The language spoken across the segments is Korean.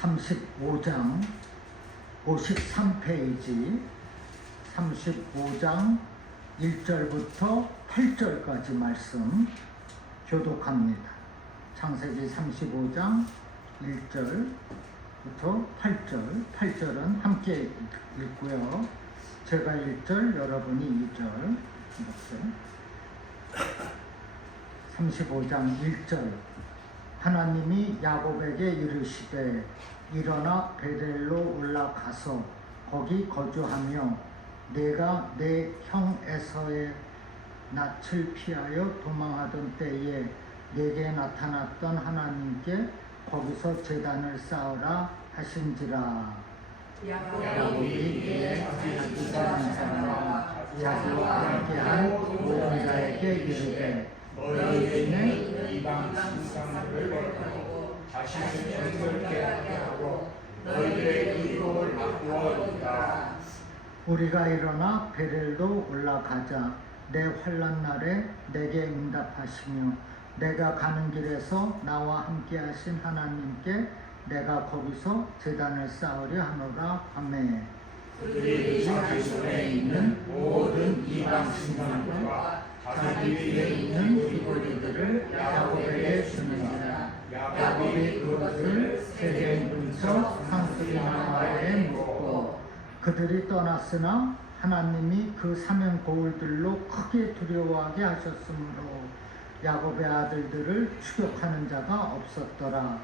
35장 53페이지 35장 1절부터 8절까지 말씀 교독합니다. 창세기 35장 1절부터 8절, 8절은 함께 읽고요. 제가 1절, 여러분이 2절 이렇게. 35장 1절. 하나님이 야곱에게 이르시되 일어나 베델로 올라가서 거기 거주하며 내가 내 형 에서의 낯을 피하여 도망하던 때에 내게 나타났던 하나님께 거기서 제단을 쌓으라 하신지라. 야곱이 이에 자기가 사람과 자기와 함께한 모든 자에게 이르되 너희는 이방 신상들을 버리고 자신을 정결케 하고 너희의 이름을 바꾸어이다. 우리가 일어나 베델로 올라가자. 내 환난 날에 내게 응답하시며 내가 가는 길에서 나와 함께하신 하나님께 내가 거기서 제단을 쌓으려 하노라. 아멘. 그들이 자기 손에 있는 모든 이방 신상들과 자기 뒤에 있는 귀고리들을 야곱에게 주는지라. 야곱이 그것을 세겜 근처 상수리 나무아래에 묻고 그들이 떠났으나 하나님이 그 사면 고울들로 크게 두려워하게 하셨으므로 야곱의 아들들을 추격하는 자가 없었더라.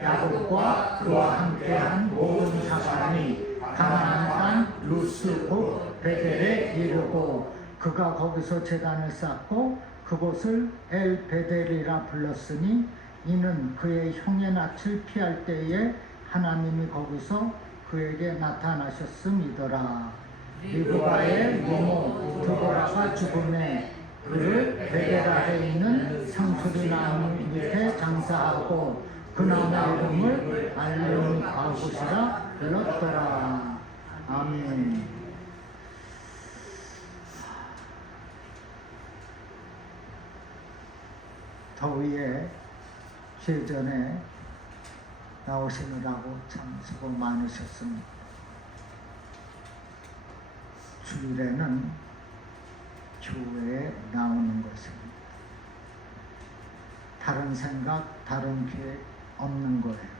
야곱과 그와 함께한 모든 사람이 가나안 땅 루스 곧 베델에 이르고 그가 거기서 제단을 쌓고 그곳을 엘 베델이라 불렀으니 이는 그의 형의 낯을 피할 때에 하나님이 거기서 그에게 나타나셨음이더라. 리브가의 모모 드보라가 죽음에 그를 베델 아래 있는 상수리 나무 밑에 장사하고 그 나무 이름을 알로니 바굿이라 불렀더라. 아멘. 더위에 실전에 나오시느라고 참 수고 많으셨습니다. 주일에는 교회에 나오는 것입니다. 다른 생각, 다른 계획 없는 거예요.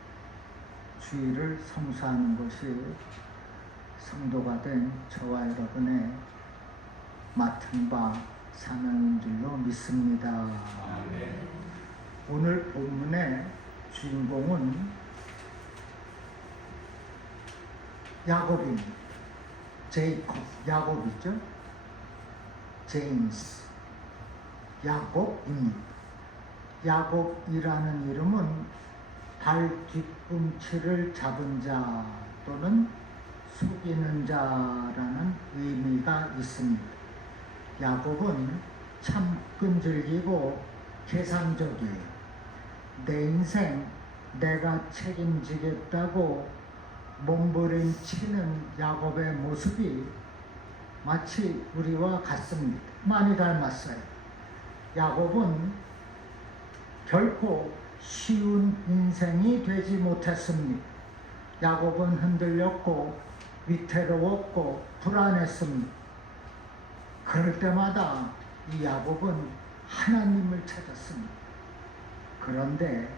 주일을 성수하는 것이 성도가 된 저와 여러분의 맡은 바 사명인 줄로 믿습니다. 아멘. 오늘 본문의 주인공은 야곱입니다. 제이콥, 야곱이죠. 제임스, 야곱입니다. 야곱이라는 이름은 발 뒤꿈치를 잡은 자 또는 속이는 자라는 의미가 있습니다. 야곱은 참 끈질기고 계산적이에요. 내 인생 내가 책임지겠다고 몸부림치는 야곱의 모습이 마치 우리와 같습니다. 많이 닮았어요. 야곱은 결코 쉬운 인생이 되지 못했습니다. 야곱은 흔들렸고 위태로웠고 불안했습니다. 그럴 때마다 이 야곱은 하나님을 찾았습니다. 그런데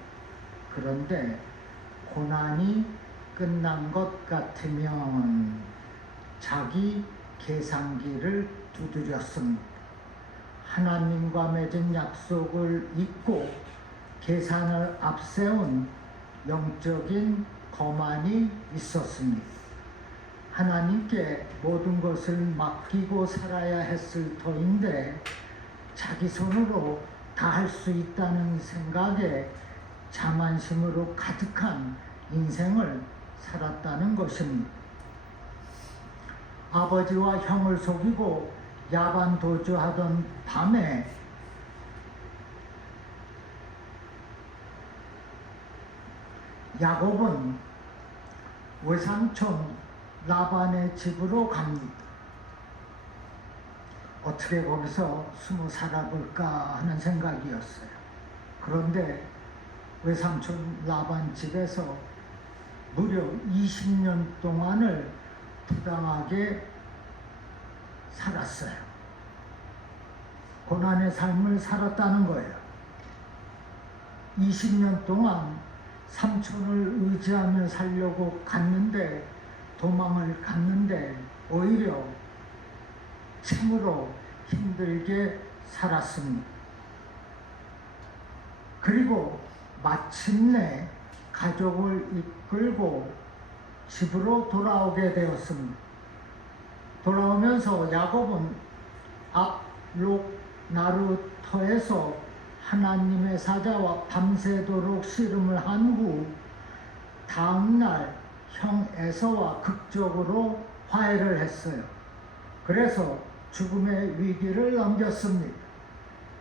고난이 끝난 것 같으면 자기 계산기를 두드렸습니다. 하나님과 맺은 약속을 잊고 계산을 앞세운 영적인 거만이 있었습니다. 하나님께 모든 것을 맡기고 살아야 했을 터인데 자기 손으로 다 할 수 있다는 생각에 자만심으로 가득한 인생을 살았다는 것입니다. 아버지와 형을 속이고 야반 도주하던 밤에 야곱은 외삼촌 라반의 집으로 갑니다. 어떻게 거기서 숨어 살아볼까 하는 생각이었어요. 그런데 외삼촌 라반 집에서 무려 20년 동안을 부당하게 살았어요. 고난의 삶을 살았다는 거예요. 20년 동안 삼촌을 의지하며 살려고 갔는데, 도망을 갔는데 오히려 참으로 힘들게 살았습니다. 그리고 마침내 가족을 이끌고 집으로 돌아오게 되었습니다. 돌아오면서 야곱은 압록나루터에서 하나님의 사자와 밤새도록 씨름을 한 후 다음날 형 에서와 극적으로 화해를 했어요. 그래서 죽음의 위기를 넘겼습니다.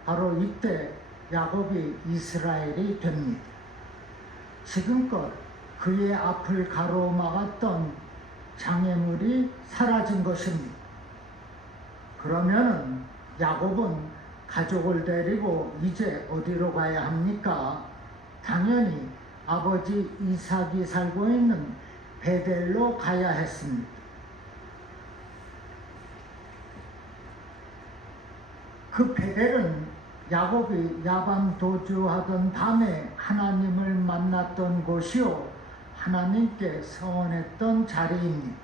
바로 이때 야곱이 이스라엘이 됩니다. 지금껏 그의 앞을 가로막았던 장애물이 사라진 것입니다. 그러면은 야곱은 가족을 데리고 이제 어디로 가야 합니까? 당연히 아버지 이삭이 살고 있는 베델로 가야 했습니다. 그 베델은 야곱이 야반 도주하던 밤에 하나님을 만났던 곳이요, 하나님께 서원했던 자리입니다.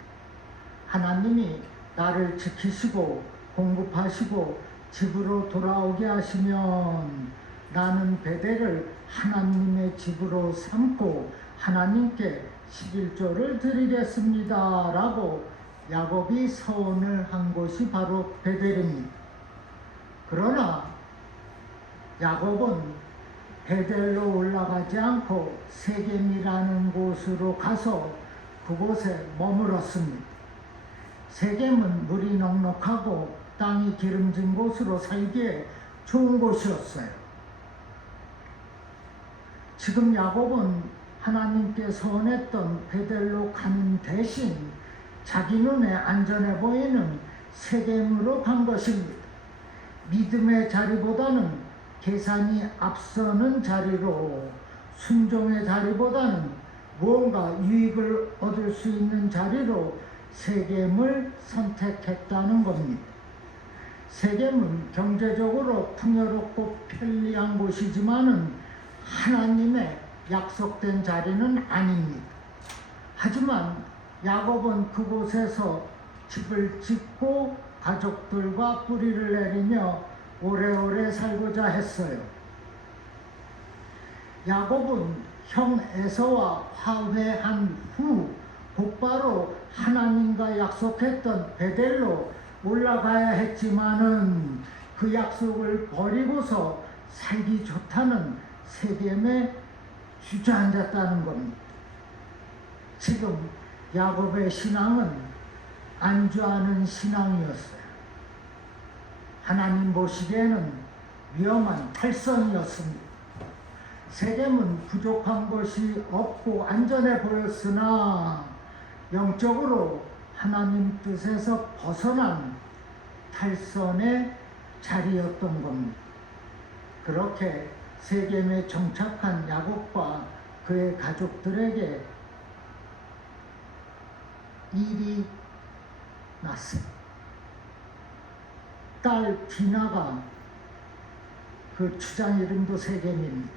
하나님이 나를 지키시고 공급하시고 집으로 돌아오게 하시면 나는 베델을 하나님의 집으로 삼고 하나님께 11조를 드리겠습니다 라고 야곱이 서원을 한 곳이 바로 베델입니다. 그러나 야곱은 베델로 올라가지 않고 세겜이라는 곳으로 가서 그곳에 머물었습니다. 세겜은 물이 넉넉하고 땅이 기름진 곳으로 살기에 좋은 곳이었어요. 지금 야곱은 하나님께 서원했던 베델로 가는 대신 자기 눈에 안전해 보이는 세겜으로 간 것입니다. 믿음의 자리보다는 계산이 앞서는 자리로, 순종의 자리보다는 무언가 유익을 얻을 수 있는 자리로 세겜을 선택했다는 겁니다. 세겜은 경제적으로 풍요롭고 편리한 곳이지만은 하나님의 약속된 자리는 아닙니다. 하지만 야곱은 그곳에서 집을 짓고 가족들과 뿌리를 내리며 오래오래 살고자 했어요. 야곱은 형 에서와 화해한 후 곧바로 하나님과 약속했던 베델로 올라가야 했지만은 그 약속을 버리고서 살기 좋다는 세겜에 주저앉았다는 겁니다. 지금 야곱의 신앙은 안주하는 신앙이었어요. 하나님 보시기에는 위험한 탈선이었습니다. 세겜은 부족한 것이 없고 안전해 보였으나 영적으로 하나님 뜻에서 벗어난 탈선의 자리였던 겁니다. 그렇게 세겜에 정착한 야곱과 그의 가족들에게 일이 났어요. 딸 디나가, 그 추장 이름도 세겜입니다.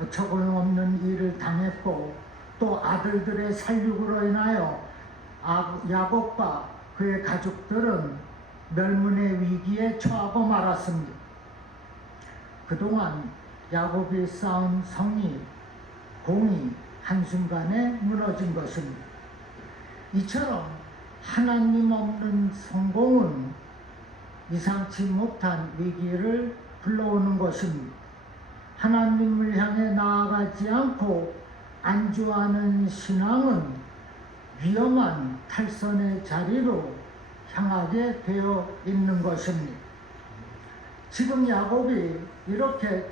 어처구니없는 일을 당했고 또 아들들의 살육으로 인하여 야곱과 그의 가족들은 멸문의 위기에 처하고 말았습니다. 그동안 야곱이 쌓은 성이, 공이 한순간에 무너진 것입니다. 이처럼 하나님 없는 성공은 예상치 못한 위기를 불러오는 것입니다. 하나님을 향해 나아가지 않고 안주하는 신앙은 위험한 탈선의 자리로 향하게 되어 있는 것입니다. 지금 야곱이 이렇게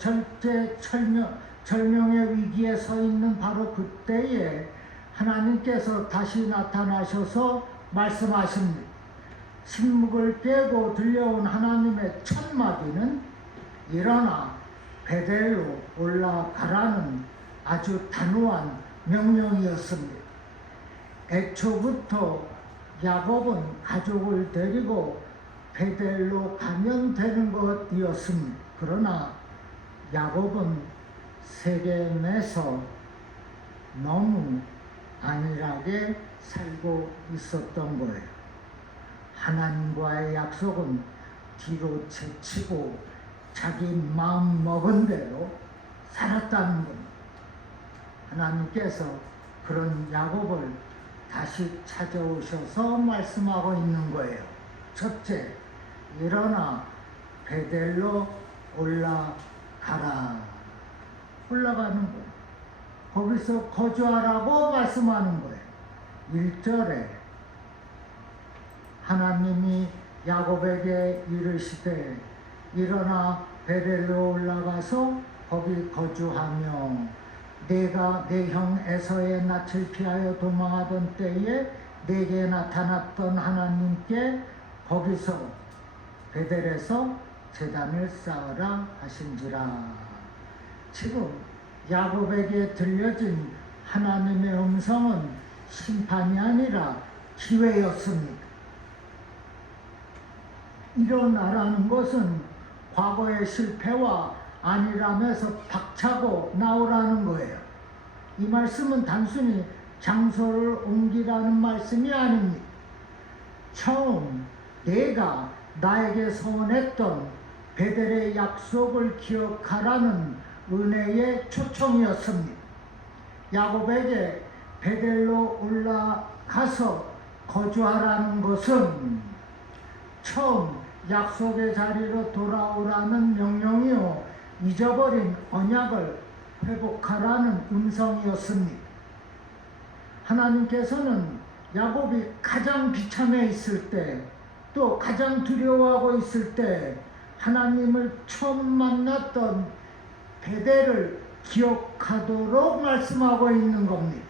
절명의 위기에 서 있는 바로 그때에 하나님께서 다시 나타나셔서 말씀하십니다. 침묵을 깨고 들려온 하나님의 첫마디는 일어나 베델로 올라가라는 아주 단호한 명령이었습니다. 애초부터 야곱은 가족을 데리고 베델로 가면 되는 것이었습니다. 그러나 야곱은 세겜에서 너무 안일하게 살고 있었던 거예요. 하나님과의 약속은 뒤로 제치고 자기 마음 먹은 대로 살았다는 겁니다. 하나님께서 그런 야곱을 다시 찾아오셔서 말씀하고 있는 거예요. 첫째, 일어나 베델로 올라가라. 올라가는 거예요. 거기서 거주하라고 말씀하는 거예요. 1절에 하나님이 야곱에게 이르시되 일어나 베델로 올라가서 거기 거주하며 내가 내 형 에서의 낯을 피하여 도망하던 때에 내게 나타났던 하나님께 거기서 베델에서 제단을 쌓으라 하신지라. 지금 야곱에게 들려진 하나님의 음성은 심판이 아니라 기회였습니다. 일어나라는 것은 과거의 실패와 안일함에서 박차고 나오라는 거예요. 이 말씀은 단순히 장소를 옮기라는 말씀이 아닙니다. 처음 내가 나에게 서원했던 베델의 약속을 기억하라는 은혜의 초청이었습니다. 야곱에게 베델로 올라가서 거주하라는 것은 처음 약속의 자리로 돌아오라는 명령이요, 잊어버린 언약을 회복하라는 음성이었습니다. 하나님께서는 야곱이 가장 비참해 있을 때, 또 가장 두려워하고 있을 때 하나님을 처음 만났던 베델을 기억하도록 말씀하고 있는 겁니다.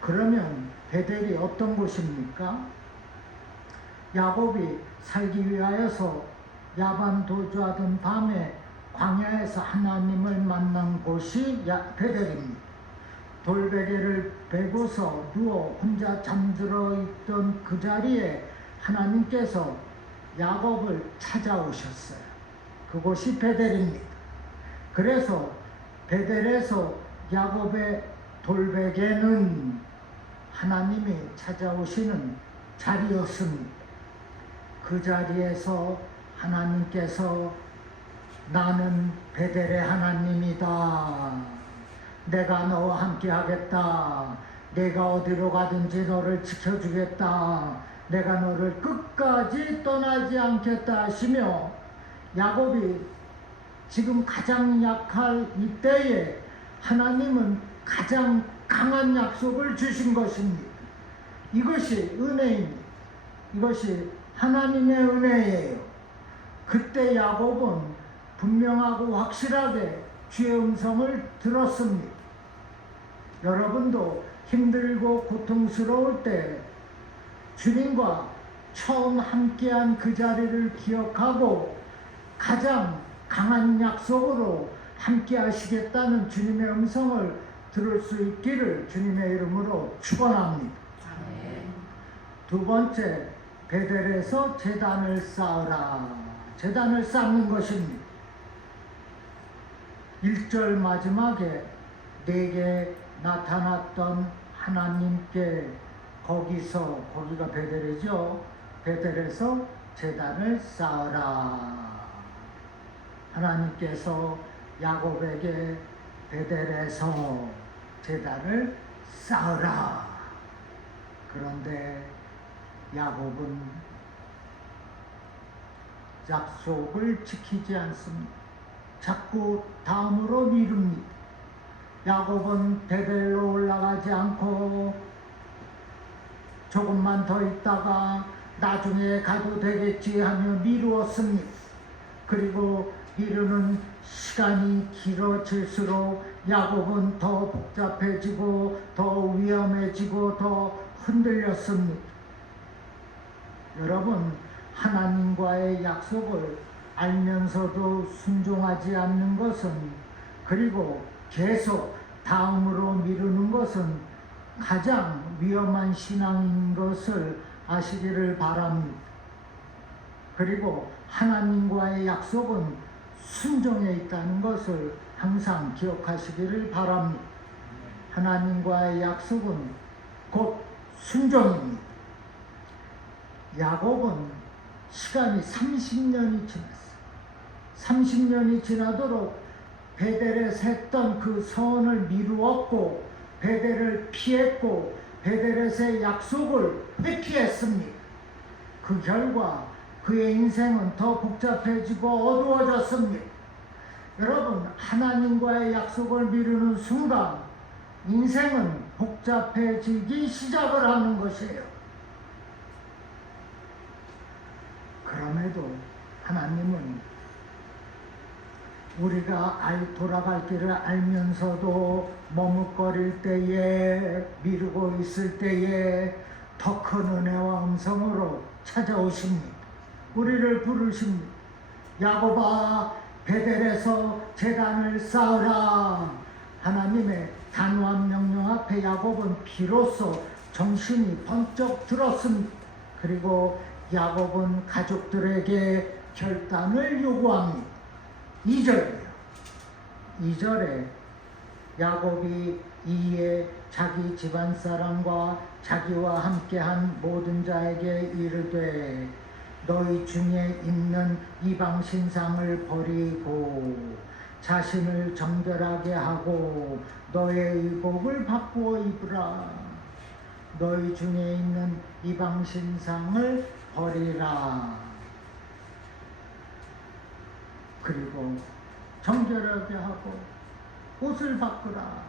그러면 베델이 어떤 곳입니까? 야곱이 살기 위하여서 야반 도주하던 밤에 광야에서 하나님을 만난 곳이 베델입니다. 돌베개를 베고서 누워 혼자 잠들어 있던 그 자리에 하나님께서 야곱을 찾아오셨어요. 그곳이 베델입니다. 그래서 베델에서 야곱의 돌베개는 하나님이 찾아오시는 자리였습니다. 그 자리에서 하나님께서 나는 베델의 하나님이다. 내가 너와 함께 하겠다. 내가 어디로 가든지 너를 지켜주겠다. 내가 너를 끝까지 떠나지 않겠다 하시며 야곱이 지금 가장 약할 이때에 하나님은 가장 강한 약속을 주신 것입니다. 이것이 은혜입니다. 이것이 하나님의 은혜예요. 그때 야곱은 분명하고 확실하게 주의 음성을 들었습니다. 여러분도 힘들고 고통스러울 때 주님과 처음 함께한 그 자리를 기억하고 가장 강한 약속으로 함께 하시겠다는 주님의 음성을 들을 수 있기를 주님의 이름으로 축원합니다. 두 번째, 베델에서 제단을 쌓으라. 제단을 쌓는 것입니다. 1절 마지막에 내게 나타났던 하나님께 거기가 베델이죠. 베델에서 제단을 쌓으라. 하나님께서 야곱에게 베델에서 제단을 쌓으라. 그런데 야곱은 약속을 지키지 않습니다. 자꾸 다음으로 미룹니다. 야곱은 베델로 올라가지 않고 조금만 더 있다가 나중에 가도 되겠지 하며 미루었습니다. 그리고 미루는 시간이 길어질수록 야곱은 더 복잡해지고 더 위험해지고 더 흔들렸습니다. 여러분, 하나님과의 약속을 알면서도 순종하지 않는 것은, 그리고 계속 다음으로 미루는 것은 가장 위험한 신앙인 것을 아시기를 바랍니다. 그리고 하나님과의 약속은 순종에 있다는 것을 항상 기억하시기를 바랍니다. 하나님과의 약속은 곧 순종입니다. 야곱은 시간이 30년이 지났어요. 30년이 지나도록 베델에서 했던 그 선을 미루었고 베델을 피했고 베델에서의 약속을 회피했습니다. 그 결과 그의 인생은 더 복잡해지고 어두워졌습니다. 여러분, 하나님과의 약속을 미루는 순간 인생은 복잡해지기 시작을 하는 것이에요. 그럼에도 하나님은 우리가 돌아갈 길을 알면서도 머뭇거릴 때에, 미루고 있을 때에 더 큰 은혜와 음성으로 찾아오십니다. 우리를 부르십니다. 야곱아, 베델에서 제단을 쌓으라. 하나님의 단호한 명령 앞에 야곱은 비로소 정신이 번쩍 들었습니다. 그리고 야곱은 가족들에게 결단을 요구합니다. 2절이에요. 2절에 야곱이 이에 자기 집안 사람과 자기와 함께한 모든 자에게 이르되 너희 중에 있는 이방 신상을 버리고 자신을 정결하게 하고 너의 의복을 바꾸어 입으라. 너희 중에 있는 이방 신상을 버리라. 그리고 정결하게 하고 옷을 바꾸라.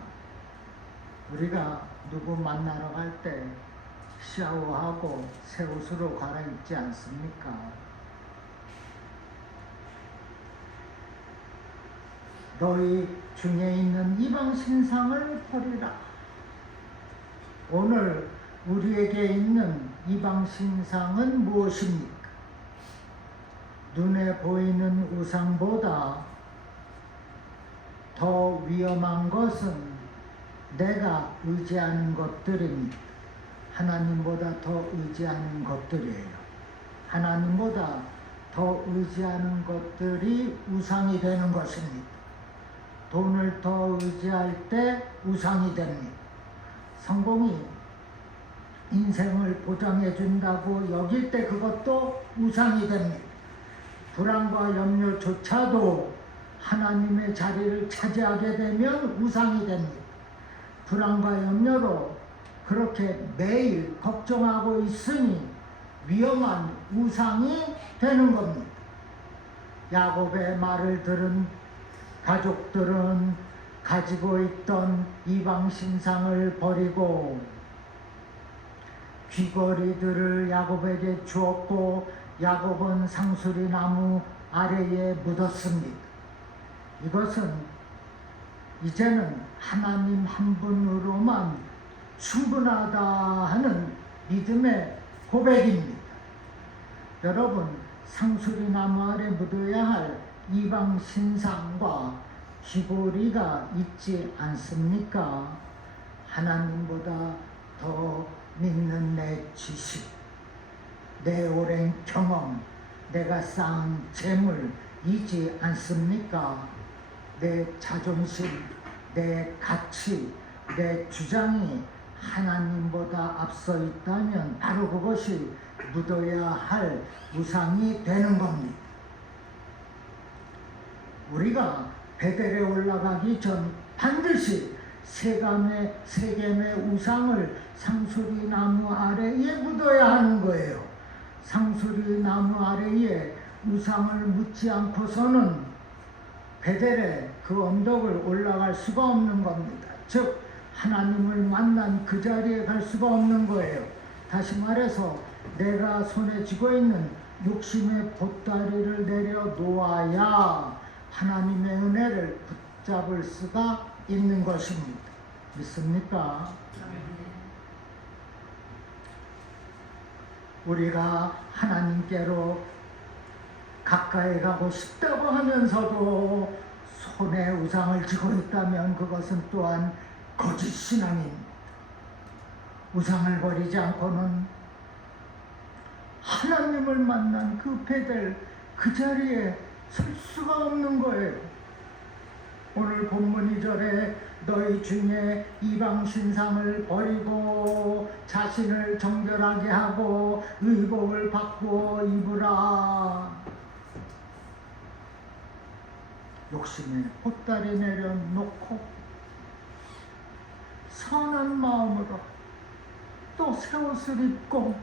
우리가 누구 만나러 갈 때 샤워하고 새 옷으로 갈아입지 않습니까? 너희 중에 있는 이방 신상을 버리라. 오늘 우리에게 있는 이방 신상은 무엇입니까? 눈에 보이는 우상보다 더 위험한 것은 내가 의지하는 것들입니다. 하나님보다 더 의지하는 것들이에요. 하나님보다 더 의지하는 것들이 우상이 되는 것입니다. 돈을 더 의지할 때 우상이 됩니다. 성공이 인생을 보장해 준다고 여길 때 그것도 우상이 됩니다. 불안과 염려조차도 하나님의 자리를 차지하게 되면 우상이 됩니다. 불안과 염려로 그렇게 매일 걱정하고 있으니 위험한 우상이 되는 겁니다. 야곱의 말을 들은 가족들은 가지고 있던 이방 신상을 버리고 귀걸이들을 야곱에게 주었고 야곱은 상수리 나무 아래에 묻었습니다. 이것은 이제는 하나님 한 분으로만 충분하다 하는 믿음의 고백입니다. 여러분, 상수리 나무 아래 묻어야 할 이방 신상과 귀걸이가 있지 않습니까? 하나님보다 더 믿는 내 지식, 내 오랜 경험, 내가 쌓은 재물이지 않습니까? 내 자존심, 내 가치, 내 주장이 하나님보다 앞서 있다면 바로 그것이 묻어야 할 우상이 되는 겁니다. 우리가 베델에 올라가기 전 반드시 세겜의 우상을 상수리 나무 아래에 묻어야 하는 거예요. 상수리 나무 아래에 우상을 묻지 않고서는 베델에 그 언덕을 올라갈 수가 없는 겁니다. 즉 하나님을 만난 그 자리에 갈 수가 없는 거예요. 다시 말해서 내가 손에 쥐고 있는 욕심의 보따리를 내려놓아야 하나님의 은혜를 붙잡을 수가 있는 것입니다. 믿습니까? 우리가 하나님께로 가까이 가고 싶다고 하면서도 손에 우상을 쥐고 있다면 그것은 또한 거짓 신앙입니다. 우상을 버리지 않고는 하나님을 만난 그 베델 그 자리에 설 수가 없는 거예요. 오늘 본문 2절에 너희 중에 이방 신상을 버리고 자신을 정결하게 하고 의복을 바꾸어 입으라. 욕심에 보따리 내려놓고 선한 마음으로 또 새 옷을 입고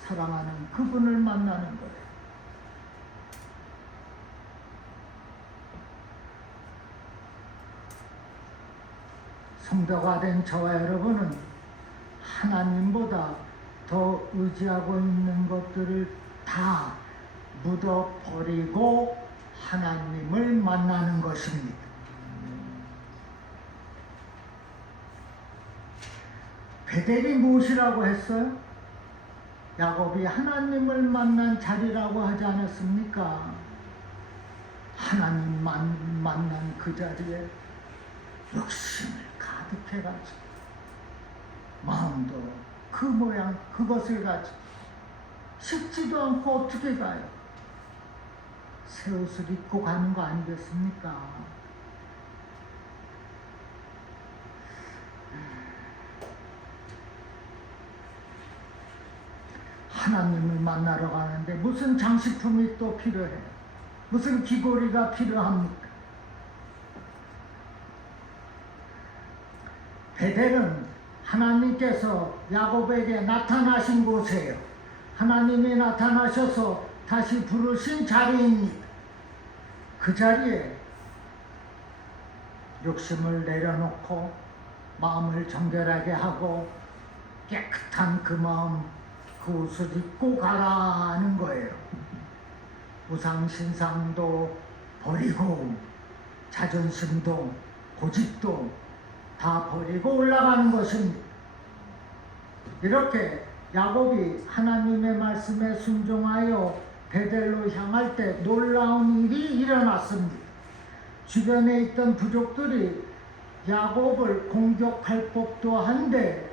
사랑하는 그분을 만나는 거예요. 성도가 된 저와 여러분은 하나님보다 더 의지하고 있는 것들을 다 묻어버리고 하나님을 만나는 것입니다. 베델이 무엇이라고 했어요? 야곱이 하나님을 만난 자리라고 하지 않았습니까? 하나님만 만난 그 자리에 욕심을 가득해가지고 마음도 그 모양 그것을 가지고 식지도 않고 어떻게 가요? 새 옷을 입고 가는 거 아니겠습니까? 하나님을 만나러 가는데 무슨 장식품이 또 필요해? 무슨 귀걸이가 필요합니까? 베델은 하나님께서 야곱에게 나타나신 곳이에요. 하나님이 나타나셔서 다시 부르신 자리입니다. 그 자리에 욕심을 내려놓고 마음을 정결하게 하고 깨끗한 그 마음 그 옷을 입고 가라는 거예요. 우상신상도 버리고 자존심도 고집도 다 버리고 올라가는 것입니다. 이렇게 야곱이 하나님의 말씀에 순종하여 베델로 향할 때 놀라운 일이 일어났습니다. 주변에 있던 부족들이 야곱을 공격할 법도 한데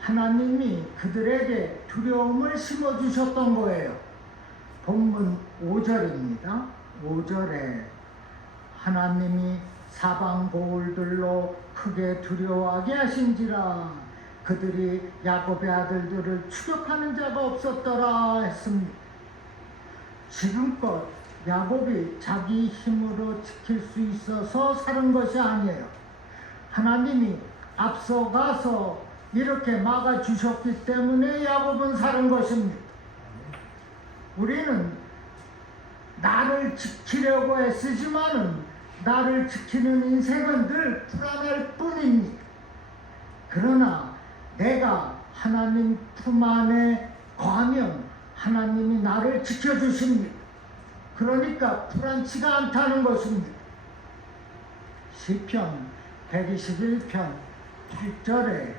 하나님이 그들에게 두려움을 심어주셨던 거예요. 본문 5절입니다. 5절에 하나님이 사방 고울들로 크게 두려워하게 하신지라 그들이 야곱의 아들들을 추격하는 자가 없었더라 했습니다. 지금껏 야곱이 자기 힘으로 지킬 수 있어서 사는 것이 아니에요. 하나님이 앞서가서 이렇게 막아주셨기 때문에 야곱은 사는 것입니다. 우리는 나를 지키려고 애쓰지만은 나를 지키는 인생은 늘 불안할 뿐입니다. 그러나 내가 하나님 품 안에 거하면 하나님이 나를 지켜주십니다. 그러니까 불안치가 않다는 것입니다. 시편 121편 8절에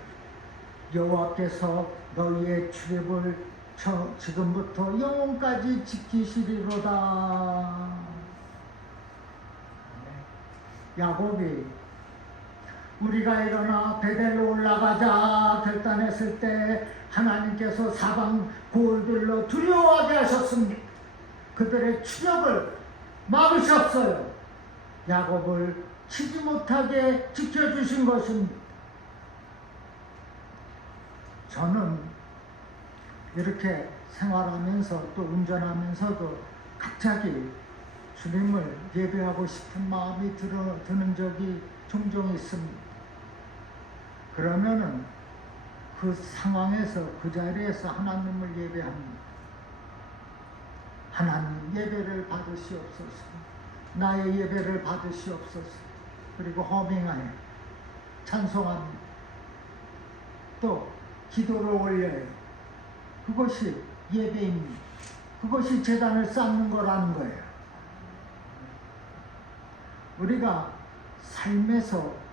여호와께서 너희의 출입을 지금부터 영원까지 지키시리로다. 야곱이 우리가 일어나 베델로 올라가자 결단했을 때 하나님께서 사방 고울들로 두려워하게 하셨습니다. 그들의 추격을 막으셨어요. 야곱을 치지 못하게 지켜주신 것입니다. 저는 이렇게 생활하면서 또 운전하면서도 갑자기 주님을 예배하고 싶은 마음이 드는 적이 종종 있습니다. 그러면은 그 상황에서 그 자리에서 하나님을 예배합니다. 하나님 예배를 받으시옵소서. 나의 예배를 받으시옵소서. 그리고 허밍하여 찬송합니다. 또 기도를 올려요. 그것이 예배입니다. 그것이 제단을 쌓는 거라는 거예요. 우리가 삶에서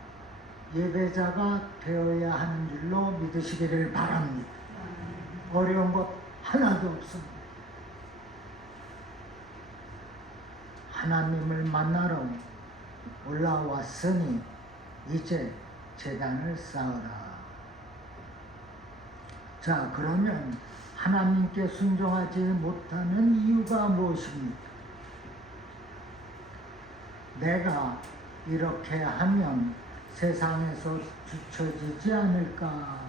예배자가 되어야 하는 줄로 믿으시기를 바랍니다. 어려운 것 하나도 없습니다. 하나님을 만나러 올라왔으니 이제 제단을 쌓으라. 자, 그러면 하나님께 순종하지 못하는 이유가 무엇입니까? 내가 이렇게 하면 세상에서 뒤처지지 않을까,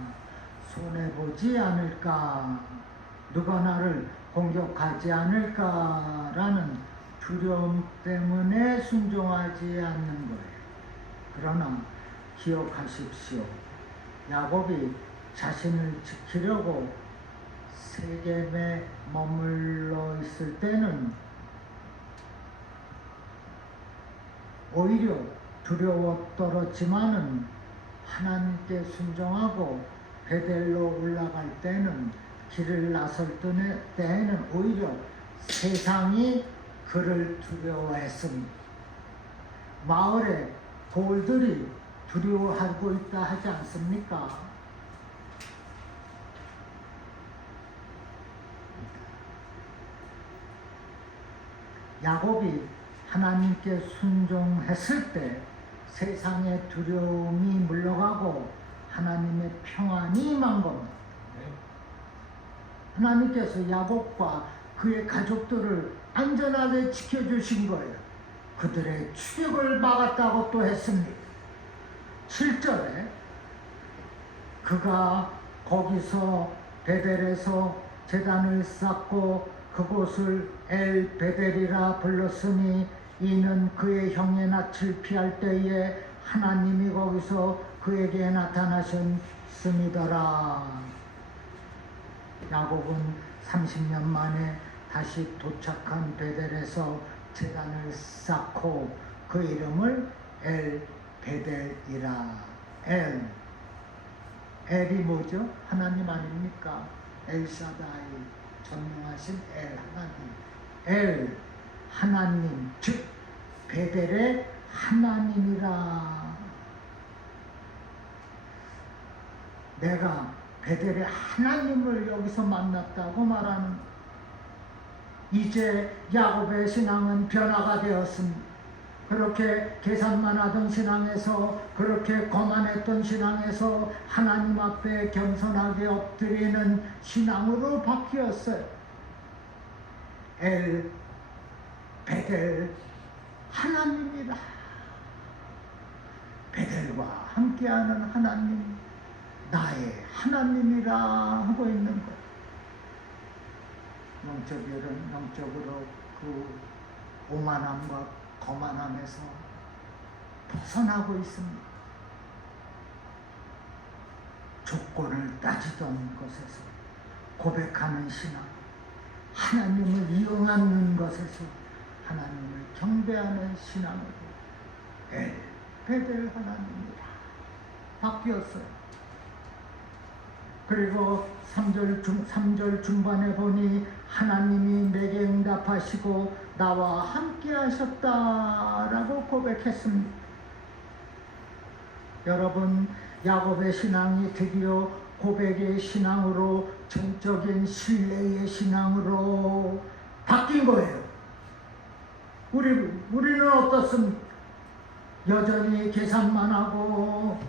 손해보지 않을까, 누가 나를 공격하지 않을까라는 두려움 때문에 순종하지 않는 거예요. 그러나 기억하십시오. 야곱이 자신을 지키려고 세겜에 머물러 있을 때는 오히려 두려워 떨었지만은 하나님께 순종하고 베델로 올라갈 때는 길을 나설 때에는 오히려 세상이 그를 두려워했습니다. 마을에 돌들이 두려워하고 있다 하지 않습니까? 야곱이 하나님께 순종했을 때 세상의 두려움이 물러가고 하나님의 평안이 임한 겁니다. 하나님께서 야곱과 그의 가족들을 안전하게 지켜주신 거예요. 그들의 추격을 막았다고 또 했습니다. 7절에 그가 거기서 베델에서 제단을 쌓고 그곳을 엘 베델이라 불렀으니 이는 그의 형의 낯을 피할 때에 하나님이 거기서 그에게 나타나셨음이더라. 야곱은 30년 만에 다시 도착한 베델에서 제단을 쌓고 그 이름을 엘 베델이라. 엘이 뭐죠? 하나님 아닙니까? 엘샤다이, 전능하신 엘 하나님. 엘 하나님, 즉 베델의 하나님이라. 내가 베델의 하나님을 여기서 만났다고 말하는, 이제 야곱의 신앙은 변화가 되었습니다. 그렇게 계산만 하던 신앙에서, 그렇게 거만했던 신앙에서 하나님 앞에 겸손하게 엎드리는 신앙으로 바뀌었어요. 엘 베델 하나님이라. 베델과 함께하는 하나님, 나의 하나님이라 하고 있는 것. 영적으로 그 오만함과 거만함에서 벗어나고 있습니다. 조건을 따지던 것에서 고백하는 신앙, 하나님을 이용하는 것에서 하나님을 경배하는 신앙으로 엘 베델 하나님이라 바뀌었어요. 그리고 3절 중반에 보니 하나님이 내게 응답하시고 나와 함께 하셨다라고 고백했습니다. 여러분, 야곱의 신앙이 드디어 고백의 신앙으로, 전적인 신뢰의 신앙으로 바뀐 거예요. 우리는 어떻습니까? 여전히 계산만 하고